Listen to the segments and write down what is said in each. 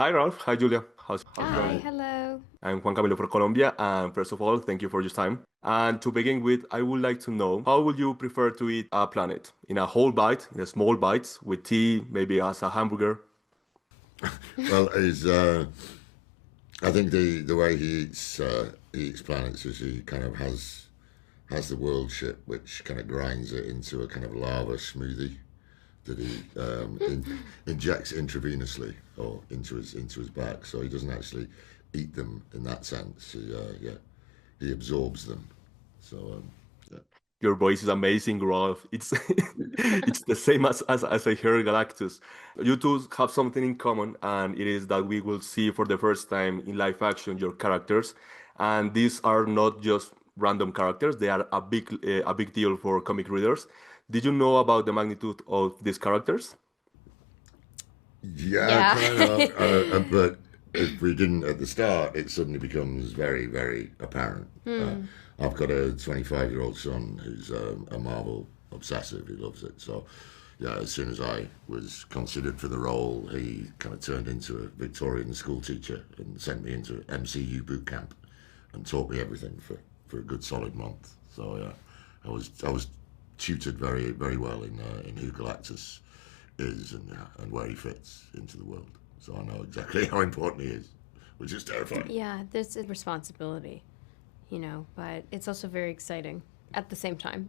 Hi Ralph, hi Julia. How's it Hi, going? Hi. hello. I'm Juan Camilo for Colombia, and first of all, thank you for your time. And to begin with, I would like to know how would you prefer to eat a planet? In a whole bite, in a small bites, with tea, maybe as a hamburger? Well, I think the way he eats planets is he kind of has the world ship, which kind of grinds it into a kind of lava smoothie that he injects intravenously or into his back. So he doesn't actually eat them in that sense. He absorbs them. So yeah. Your voice is amazing, Ralph. It's it's the same as I heard Galactus. You two have something in common, and it is that we will see for the first time in live action your characters, and these are not just random characters; they are a big deal for comic readers. Did you know about the magnitude of these characters? Yeah, Yeah. kind of. But if we didn't at the start, it suddenly becomes very, very apparent. Uh, Hmm. I've got a 25-year-old son who's a Marvel obsessive. He loves it. So, yeah, as soon as I was considered for the role, he kind of turned into a Victorian school teacher and sent me into MCU boot camp and taught me everything for a good solid month. So, yeah, I was tutored very, very well in who Galactus is and where he fits into the world. So I know exactly how important he is, which is terrifying. Yeah, there's a responsibility, but it's also very exciting at the same time.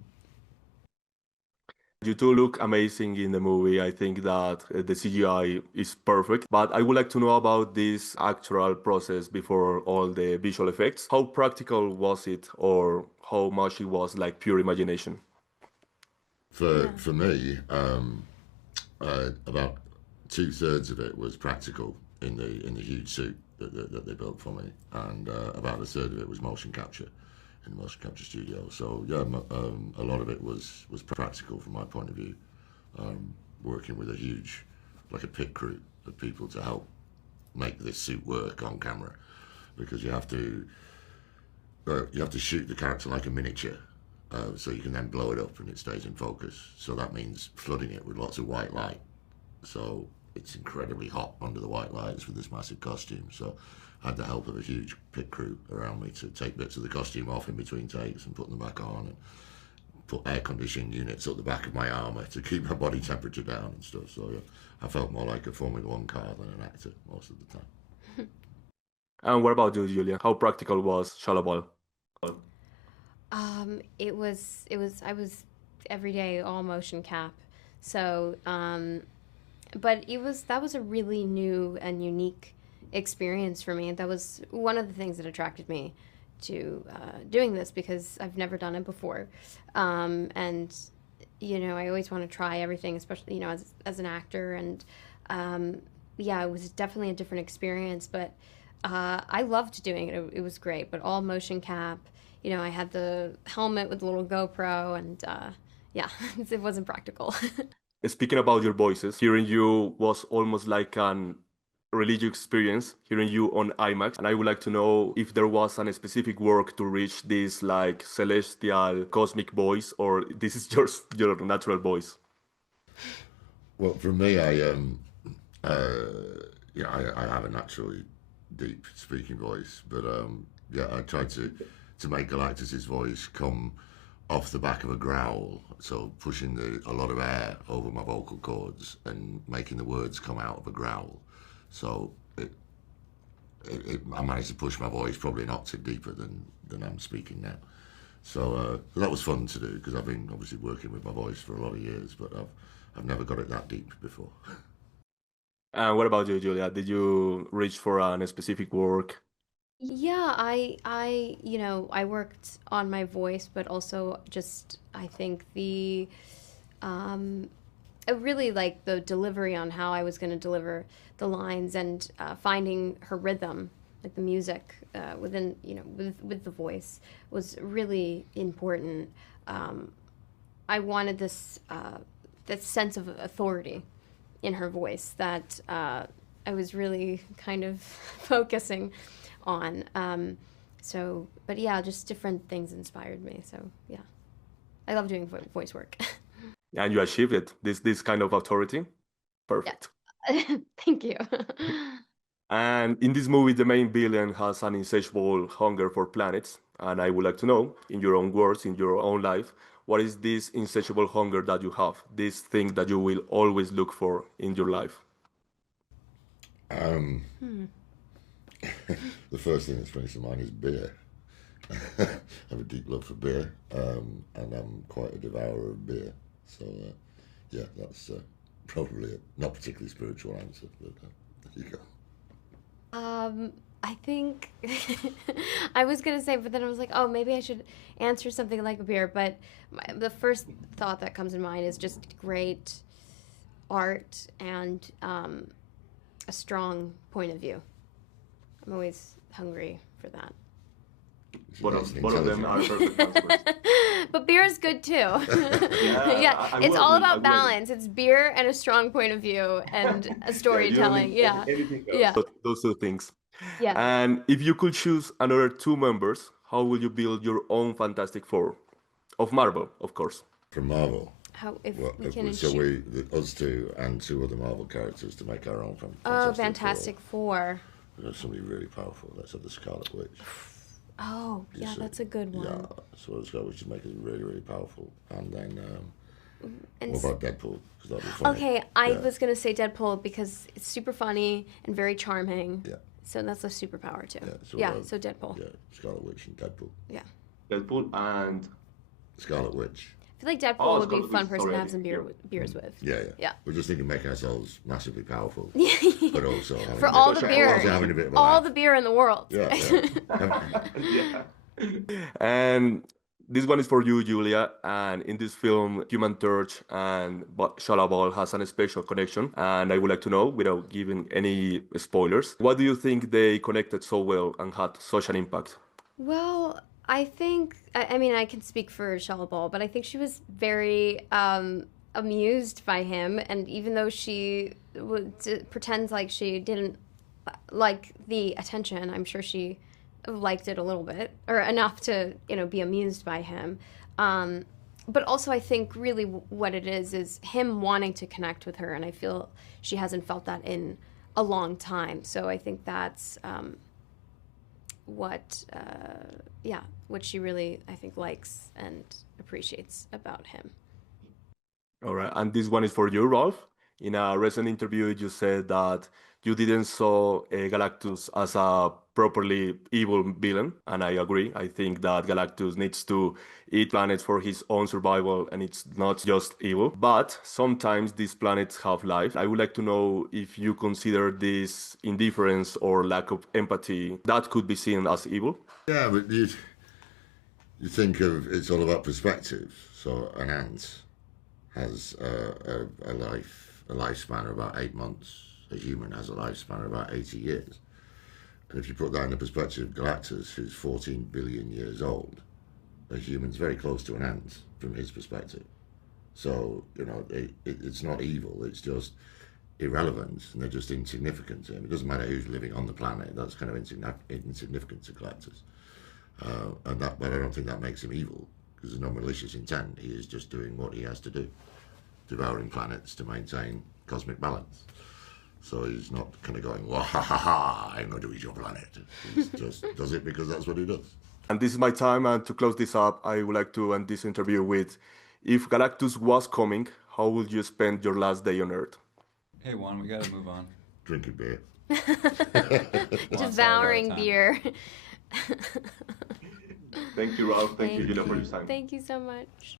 You two look amazing in the movie. I think that the CGI is perfect, but I would like to know about this actual process before all the visual effects. How practical was it, or how much it was like pure imagination? For Yeah. for me, about 2/3 of it was practical in the huge suit that they built for me, and about a third of it was motion capture in the motion capture studio. So yeah, a lot of it was practical from my point of view. Working with a huge, like a pit crew of people to help make this suit work on camera, because you have to shoot the character like a miniature, so you can then blow it up and it stays in focus. So that means flooding it with lots of white light. So it's incredibly hot under the white lights with this massive costume. So I had the help of a huge pit crew around me to take bits of the costume off in between takes and put them back on, and put air conditioning units up the back of my armour to keep my body temperature down and stuff. So yeah, I felt more like a Formula One car than an actor most of the time. And what about you, Julia? How practical was Shalabal? I was every day all motion cap. So, but that was a really new and unique experience for me. That was one of the things that attracted me to doing this because I've never done it before. And I always want to try everything, especially as an actor. And yeah, it was definitely a different experience, but I loved doing it. It was great, but all motion cap. I had the helmet with the little GoPro, and yeah, it wasn't practical. Speaking about your voices, hearing you was almost like an religious experience, hearing you on IMAX. And I would like to know if there was a specific work to reach this like celestial cosmic voice, or this is just your natural voice. Well, for me, I have a naturally deep speaking voice, but yeah, I tried to make Galactus's voice come off the back of a growl, so pushing a lot of air over my vocal cords and making the words come out of a growl. So I managed to push my voice probably an octave deeper than I'm speaking now. So that was fun to do because I've been obviously working with my voice for a lot of years, but I've never got it that deep before. And what about you, Julia? Did you reach for a specific work? Yeah, I worked on my voice, but also just I think um, I really like the delivery on how I was going to deliver the lines and finding her rhythm, like the music within, with the voice was really important. Um, I wanted this sense of authority in her voice that I was really kind of focusing on. But yeah, just different things inspired me. So yeah, I love doing voice work. And you achieved it. This kind of authority. Yeah. Perfect. Thank you. And in this movie, the main villain has an insatiable hunger for planets. And I would like to know, in your own words, in your own life, what is this insatiable hunger that you have? This thing that you will always look for in your life? The first thing that springs to mind is beer. I have a deep love for beer, and I'm quite a devourer of beer. So, yeah, that's probably a not particularly spiritual answer, but there you go. I think I was gonna say, but then I was like, oh, maybe I should answer something like a beer. But the first thought that comes in mind is just great art and a strong point of view. I'm always hungry for that. Both of them are perfect answers. But beer is good too. Yeah, it's all about balance. It's beer and a strong point of view and a storytelling. Yeah, yeah. Those two things. Yeah. And if you could choose another two members, how will you build your own Fantastic Four? Of Marvel, of course. From Marvel. How if Well, we can so achieve... us two and two other Marvel characters to make our own Fantastic Four. There's somebody really powerful. Let's have the Scarlet Witch. Oh, You yeah, see? that's a good one. Yeah, so the Scarlet Witch should make it really, really powerful. And then, And what about Deadpool? 'Cause that'd be funny. okay, I Yeah. was gonna say Deadpool because it's super funny and very charming. Yeah. So that's a superpower too. Yeah, So Deadpool. Yeah, Scarlet Witch and Deadpool. Yeah. Deadpool and Scarlet Witch. I feel like Deadpool Oh, would be a Scarlet fun Witch, person to sorry, have some beers with. Yeah. We're just thinking making ourselves massively powerful, but also having For a bit all of- the beer. also having a bit of a All laugh. the beer in the world. Yeah. yeah. And this one is for you, Julia. And in this film, Human Torch and Shalabal has a special connection. And I would like to know, without giving any spoilers, what do you think they connected so well and had such an impact? Well, I think, I mean, I can speak for Shalabal, but I think she was very amused by him. And even though she pretends like she didn't like the attention, I'm sure she liked it a little bit, or enough to, be amused by him. But also I think really what it is him wanting to connect with her. And I feel she hasn't felt that in a long time. So I think that's what she really, I think, likes and appreciates about him. All right. And this one is for you, Rolf. In a recent interview, you said that you didn't saw Galactus as a properly evil villain, and I agree. I think that Galactus needs to eat planets for his own survival, and it's not just evil. But sometimes these planets have life. I would like to know if you consider this indifference or lack of empathy that could be seen as evil. Yeah, but you think of it's all about perspective. So an ant has a lifespan of about 8 months. A human has a lifespan of about 80 years. And if you put that in the perspective of Galactus, who's 14 billion years old, a human's very close to an ant from his perspective. So, it's not evil, it's just irrelevant, and they're just insignificant to him. It doesn't matter who's living on the planet, that's kind of insignificant to Galactus. But I don't think that makes him evil, because there's no malicious intent. He is just doing what he has to do, devouring planets to maintain cosmic balance. So he's not kind of going, wah, ha, ha, ha, I'm going to eat your planet. He just does it because that's what he does. And this is my time, and to close this up, I would like to end this interview with, if Galactus was coming, how would you spend your last day on Earth? Hey, Juan, we gotta move on. Drinking beer. Devouring beer. Thank you, Ralph. Thank you, Julia, for your time. Thank you so much.